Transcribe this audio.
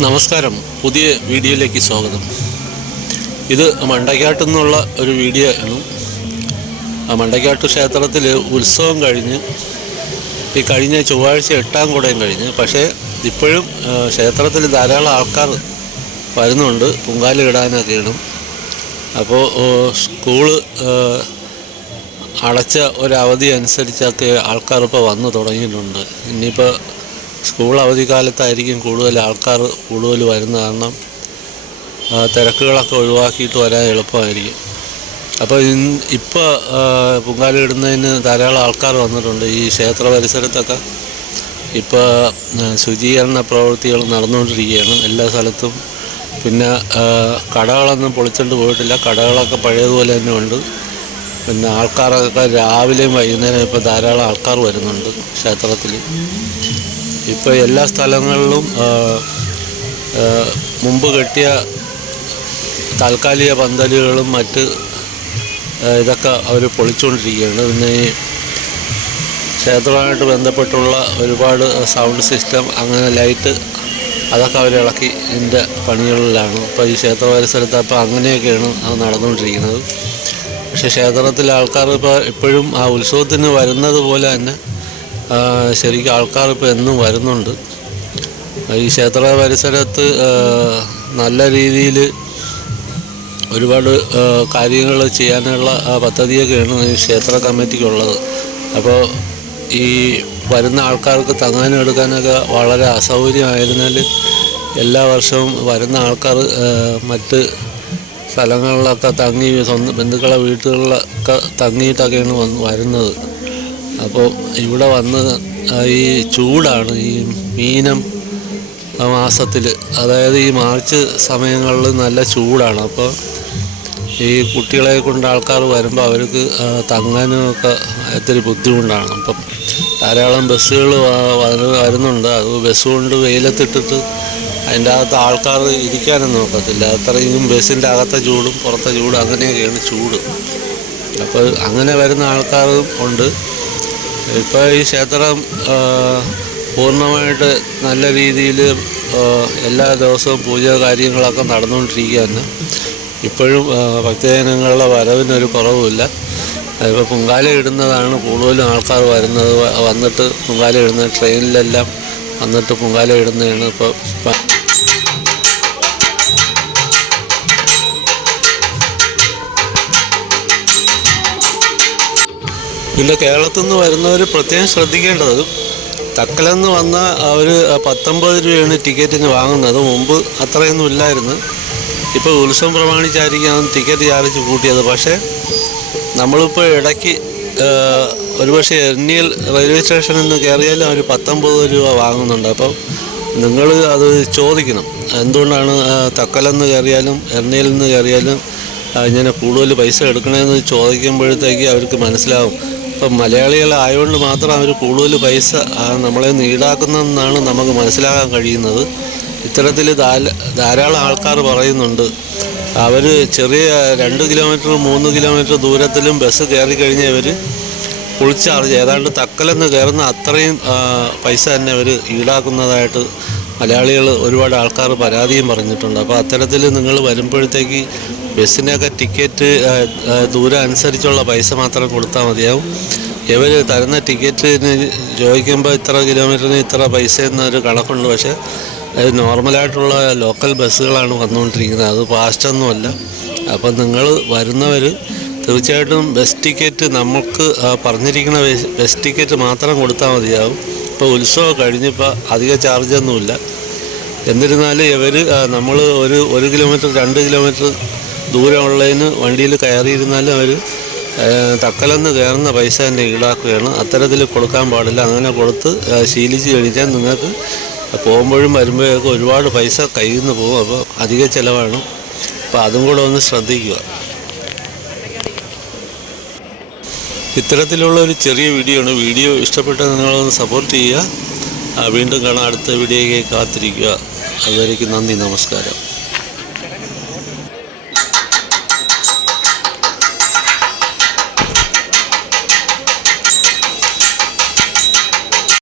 നമസ്കാരം. പുതിയ വീഡിയോയിലേക്ക് സ്വാഗതം. ഇത് മണ്ടക്കാട്ട് നിന്നുള്ള ഒരു വീഡിയോ ആണ്. ആ മണ്ടക്കാട്ട് ക്ഷേത്രത്തിൽ ഉത്സവം കഴിഞ്ഞ് ഈ കഴിഞ്ഞ ചൊവ്വാഴ്ച എട്ടാം കൂടെയും കഴിഞ്ഞ് പക്ഷേ ഇപ്പോഴും ക്ഷേത്രത്തിൽ ധാരാളം ആൾക്കാർ വരുന്നുണ്ട് പൊങ്കാല ഇടാനൊക്കെയാണ്. അപ്പോൾ സ്കൂൾ അടച്ച ഒരവധി അനുസരിച്ചൊക്കെ ആൾക്കാർ ഇപ്പോൾ വന്നു തുടങ്ങിയിട്ടുണ്ട്. ഇനിയിപ്പോൾ സ്കൂൾ അവധിക്കാലത്തായിരിക്കും കൂടുതൽ ആൾക്കാർ കൂടുതൽ വരുന്ന കാരണം തിരക്കുകളൊക്കെ ഒഴിവാക്കിയിട്ട് വരാൻ എളുപ്പമായിരിക്കും. അപ്പോൾ ഇന്ന് ഇപ്പോൾ പൊങ്കാല ഇടുന്നതിന് ധാരാളം ആൾക്കാർ വന്നിട്ടുണ്ട് ഈ ക്ഷേത്ര പരിസരത്തൊക്കെ. ഇപ്പോൾ ശുചീകരണ പ്രവൃത്തികൾ നടന്നുകൊണ്ടിരിക്കുകയാണ് എല്ലാ സ്ഥലത്തും. പിന്നെ കടകളൊന്നും പൊളിച്ചുകൊണ്ട് പോയിട്ടില്ല. കടകളൊക്കെ പഴയതുപോലെ തന്നെ ഉണ്ട്. പിന്നെ ആൾക്കാരൊക്കെ രാവിലെയും വൈകുന്നേരം ഇപ്പോൾ ധാരാളം ആൾക്കാർ വരുന്നുണ്ട് ക്ഷേത്രത്തിൽ. ഇപ്പോൾ എല്ലാ സ്ഥലങ്ങളിലും മുമ്പ് കെട്ടിയ താൽക്കാലിക പന്തലുകളും മറ്റ് ഇതൊക്കെ അവർ പൊളിച്ചുകൊണ്ടിരിക്കുകയാണ് പിന്നെ ഈ ക്ഷേത്രവുമായിട്ട് ബന്ധപ്പെട്ടുള്ള ഒരുപാട് സൗണ്ട് സിസ്റ്റം അങ്ങനെ ലൈറ്റ് അതൊക്കെ അവർ ഇളക്കി ഇതിന്റെ പണികളിലാണ്. ഇപ്പോൾ ഈ ക്ഷേത്ര പരിസരത്ത് അപ്പോൾ അങ്ങനെയൊക്കെയാണ് അത് നടന്നുകൊണ്ടിരിക്കുന്നത്. പക്ഷേ ക്ഷേത്രത്തിലെ ആൾക്കാർ ഇപ്പോൾ ഇപ്പോഴും ആ ഉത്സവത്തിന് വരുന്നത് പോലെ തന്നെ ശരിക്കും ആൾക്കാർ ഇപ്പോൾ എന്നും വരുന്നുണ്ട്. ഈ ക്ഷേത്ര പരിസരത്ത് നല്ല രീതിയിൽ ഒരുപാട് കാര്യങ്ങൾ ചെയ്യാനുള്ള പദ്ധതിയൊക്കെയാണ് ഈ ക്ഷേത്ര കമ്മിറ്റിക്കുള്ളത്. അപ്പോൾ ഈ വരുന്ന ആൾക്കാർക്ക് തങ്ങാനും എടുക്കാനൊക്കെ വളരെ അസൗകര്യമായതിനാൽ എല്ലാ വർഷവും വരുന്ന ആൾക്കാർ മറ്റ് സ്ഥലങ്ങളിലൊക്കെ തങ്ങി സ്വന്തം ബന്ധുക്കളെ വീട്ടുകളിലൊക്കെ തങ്ങിയിട്ടൊക്കെയാണ് വന്ന് വരുന്നത്. അപ്പോൾ ഇവിടെ വന്ന് ഈ ചൂടാണ് ഈ മീനം മാസത്തിൽ അതായത് ഈ മാർച്ച് സമയങ്ങളിൽ നല്ല ചൂടാണ്. അപ്പോൾ ഈ കുട്ടികളെ കൊണ്ട് ആൾക്കാർ വരുമ്പോൾ അവർക്ക് തങ്ങാനും ഒക്കെ ബുദ്ധിമുട്ടാണ്. അപ്പം ധാരാളം ബസ്സുകൾ വരുന്നുണ്ട്. അത് ബസ് കൊണ്ട് വെയിലത്തിട്ടിട്ട് അതിന്റെ അകത്ത് ആൾക്കാർ ഇരിക്കാനൊന്നും നോക്കത്തില്ല അത്രയും ബസ്സിന്റെ അകത്തെ ചൂടും പുറത്തെ ചൂടും അങ്ങനെയൊക്കെയാണ് ചൂട്. അപ്പോൾ അങ്ങനെ വരുന്ന ആൾക്കാരും ഉണ്ട്. ഇപ്പോൾ ഈ ക്ഷേത്രം പൂർണമായിട്ട് നല്ല രീതിയിൽ എല്ലാ ദിവസവും പൂജ കാര്യങ്ങളൊക്കെ നടന്നുകൊണ്ടിരിക്കുകയാണ്. ഇപ്പോഴും ഭക്തജനങ്ങളുടെ വരവിനൊരു കുറവുമില്ല. അതിപ്പോൾ പൊങ്കാല ഇടുന്നതാണ് കൂടുതലും ആൾക്കാർ വരുന്നത്. വന്നിട്ട് പൊങ്കാല ഇടുന്നത് ട്രെയിനിലെല്ലാം വന്നിട്ട് പൊങ്കാല ഇടുന്നതാണ് ഇപ്പോൾ പിന്നെ കേരളത്തിൽ നിന്ന് വരുന്നവർ പ്രത്യേകം ശ്രദ്ധിക്കേണ്ടത് തക്കലെന്ന് വന്ന അവർ പത്തൊമ്പത് രൂപയാണ് ടിക്കറ്റിന് വാങ്ങുന്നത്. മുമ്പ് അത്രയൊന്നും ഇല്ലായിരുന്നു. ഇപ്പോൾ ഉത്സവം പ്രമാണിച്ചായിരിക്കും ടിക്കറ്റ് ചാർജ് കൂട്ടിയത്. പക്ഷേ നമ്മളിപ്പോൾ ഇടയ്ക്ക് ഒരുപക്ഷെ എണ്ണിയൽ റെയിൽവേ സ്റ്റേഷനിൽ നിന്ന് കയറിയാലും അവർ പത്തൊമ്പത് രൂപ വാങ്ങുന്നുണ്ട്. അപ്പം നിങ്ങൾ അത് ചോദിക്കണം. എന്തുകൊണ്ടാണ് തക്കലെന്ന് കയറിയാലും എണ്ണയിൽ നിന്ന് കയറിയാലും ഇങ്ങനെ കൂടുതൽ പൈസ എടുക്കണമെന്ന് ചോദിക്കുമ്പോഴത്തേക്ക് അവർക്ക് മനസ്സിലാവും. ഇപ്പം മലയാളികളായതുകൊണ്ട് മാത്രം അവർ കൂടുതൽ പൈസ നമ്മളെ ഈടാക്കുന്നതെന്നാണ് നമുക്ക് മനസ്സിലാക്കാൻ കഴിയുന്നത്. ഇത്തരത്തിൽ ധാരാളം ആൾക്കാർ പറയുന്നുണ്ട്. അവർ ചെറിയ രണ്ട് കിലോമീറ്റർ മൂന്ന് കിലോമീറ്റർ ദൂരത്തിലും ബസ് കയറി കഴിഞ്ഞാൽ ഇവർ ഫുൾ ചാർജ് ഏതാണ്ട് തക്കലെന്ന് കയറുന്ന അത്രയും പൈസ തന്നെ അവർ ഈടാക്കുന്നതായിട്ട് മലയാളികൾ ഒരുപാട് ആൾക്കാർ പരാതിയും പറഞ്ഞിട്ടുണ്ട്. അപ്പോൾ അത്തരത്തിൽ നിങ്ങൾ വരുമ്പോഴത്തേക്ക് ബസ്സിനൊക്കെ ടിക്കറ്റ് ദൂരം അനുസരിച്ചുള്ള പൈസ മാത്രം കൊടുത്താൽ മതിയാവും. ഇവർ തരുന്ന ടിക്കറ്റിന് ചോദിക്കുമ്പോൾ ഇത്ര കിലോമീറ്ററിന് ഇത്ര പൈസ എന്നൊരു കണക്കുണ്ട്. പക്ഷേ അത് നോർമലായിട്ടുള്ള ലോക്കൽ ബസ്സുകളാണ് വന്നുകൊണ്ടിരിക്കുന്നത്. അത് ഫാസ്റ്റൊന്നുമല്ല. അപ്പം നിങ്ങൾ വരുന്നവർ തീർച്ചയായിട്ടും ബസ് ടിക്കറ്റ് നമുക്ക് പറഞ്ഞിരിക്കുന്ന ബസ് ടിക്കറ്റ് മാത്രം കൊടുത്താൽ മതിയാവും. ഇപ്പോൾ ഉത്സവം കഴിഞ്ഞിപ്പോൾ അധിക ചാർജൊന്നുമില്ല. എന്നിരുന്നാലും ഇവർ നമ്മൾ ഒരു ഒരു കിലോമീറ്റർ രണ്ട് കിലോമീറ്റർ ദൂരമുള്ളതിന് വണ്ടിയിൽ കയറിയിരുന്നാലും അവർ തക്കലെന്ന് കയറുന്ന പൈസ തന്നെ ഈടാക്കുകയാണ്. അത്തരത്തിൽ കൊടുക്കാൻ പാടില്ല. അങ്ങനെ കൊടുത്ത് ശീലിച്ച് കഴിഞ്ഞാൽ നിങ്ങൾക്ക് പോകുമ്പോഴും വരുമ്പോഴൊക്കെ ഒരുപാട് പൈസ കയ്യിൽ നിന്ന് പോകും. അപ്പോൾ അധിക ചിലവാണ്. അപ്പോൾ അതും കൂടെ ഒന്ന് ശ്രദ്ധിക്കുക. ഇത്തരത്തിലുള്ള ഒരു ചെറിയ വീഡിയോ ആണ്. വീഡിയോ ഇഷ്ടപ്പെട്ടാൽ നിങ്ങളൊന്ന് സപ്പോർട്ട് ചെയ്യുക. വീണ്ടും കാണാം. അടുത്ത വീഡിയോയ്ക്ക് കാത്തിരിക്കുക. അതുവരേക്കും നന്ദി. നമസ്കാരം.